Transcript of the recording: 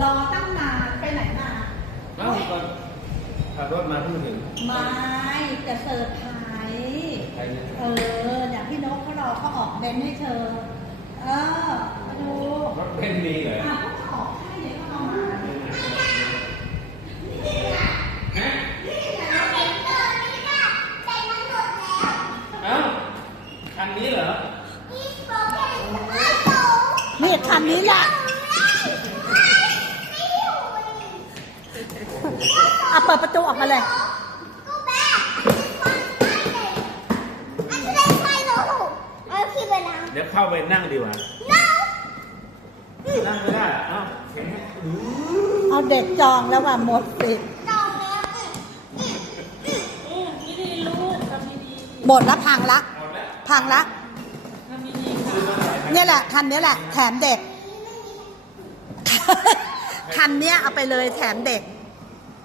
รอตั้งนานไปไหนมาขับรถมาเพิ่งถึงไม่จะเสิร์ฟไทยเออ อย่างพี่นกเขารอเขาออกเบนให้เธอ เออมาดูรถเบนดีเลยคันนี้เหรอ นี่คันนี้แหละอาเปิดประตูออกมาเลยเดี๋ยวเข้าไปนั่งดีกว่า นั่งนั่งก็ได้อะเอาเอาเด็กจองแล้วว่าหมดสิ จองแล้วดีดีลูกทำดีหมดละพังละพังละนี่แหละคันนี้แหละ แถมเด็ก คันนี้เอาไปเลย แถมเด็ก